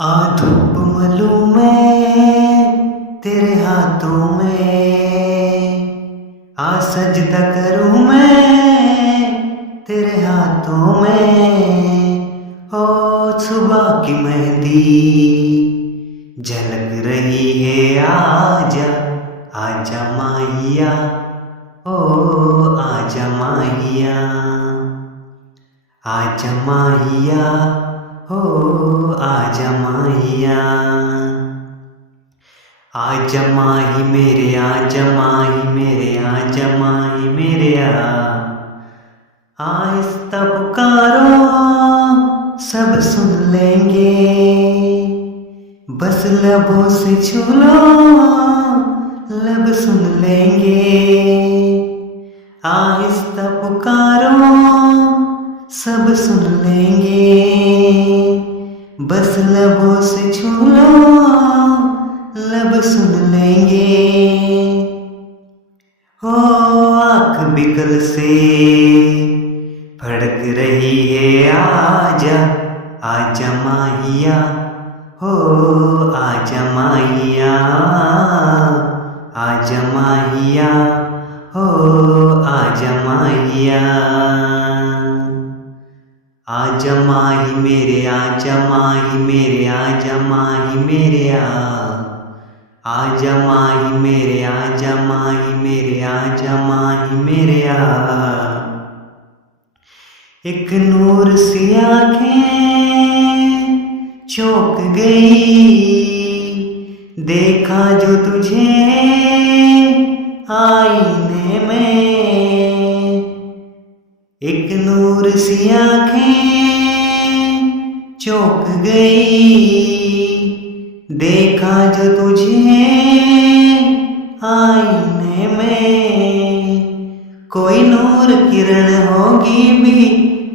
धूप मलूं मैं तेरे हाथों में, सजदा करूं मैं तेरे हाथों में। ओ सुबह की मेहंदी झलक रही है, आजा आजा माहिया, ओ आजा माहिया, आजा माहिया, हो आजा माहिया। आजा माही मेरे, आजा माही मेरे, आजा माही मेरे आहिस्ता पुकारो सब सुन लेंगे, बस लबों से छू लो लब सुन लेंगे। आहिस्ता पुकारो सब सुन लेंगे, बस लबों से छू लो लब सुन लेंगे। हो आँख बिकल से फड़क रही है, आजा आजा माहिया, हो आजा माहिया, आजा माहिया, हो आजा माहिया। आजा माही मेरे, आजा माही मेरे, आजा माही मेरे आजा माही मेरे, आजा माही मेरे, आजा माही मेरे एक नूर सी आँखें चौंक गई, देखा जो तुझे आईने में। एक नूर सी आँखें चौंक गई, देखा जो तुझे आईने में। कोई नूर किरण होगी भी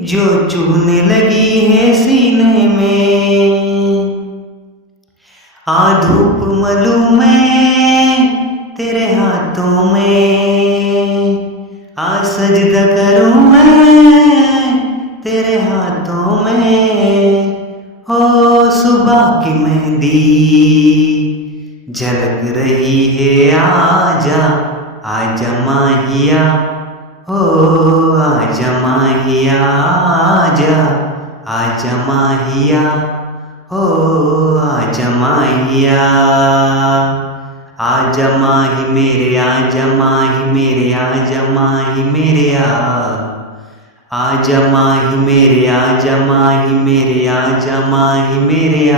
जो चुभने लगी है सीने में। धूप मलूं मैं तेरे हाथों में, सजदा करूं मैं तेरे हाथों में। हो सुबह की मेहंदी झलक रही है, आजा आजा माहिया, हो आजा माहिया, आजा आजा माहिया, हो आजा माहिया। आजा माही मेरे, आजा माही मेरे, आजा माही मेरे आजा माही मेरे, आजा माही मेरे, आजा माही मेरे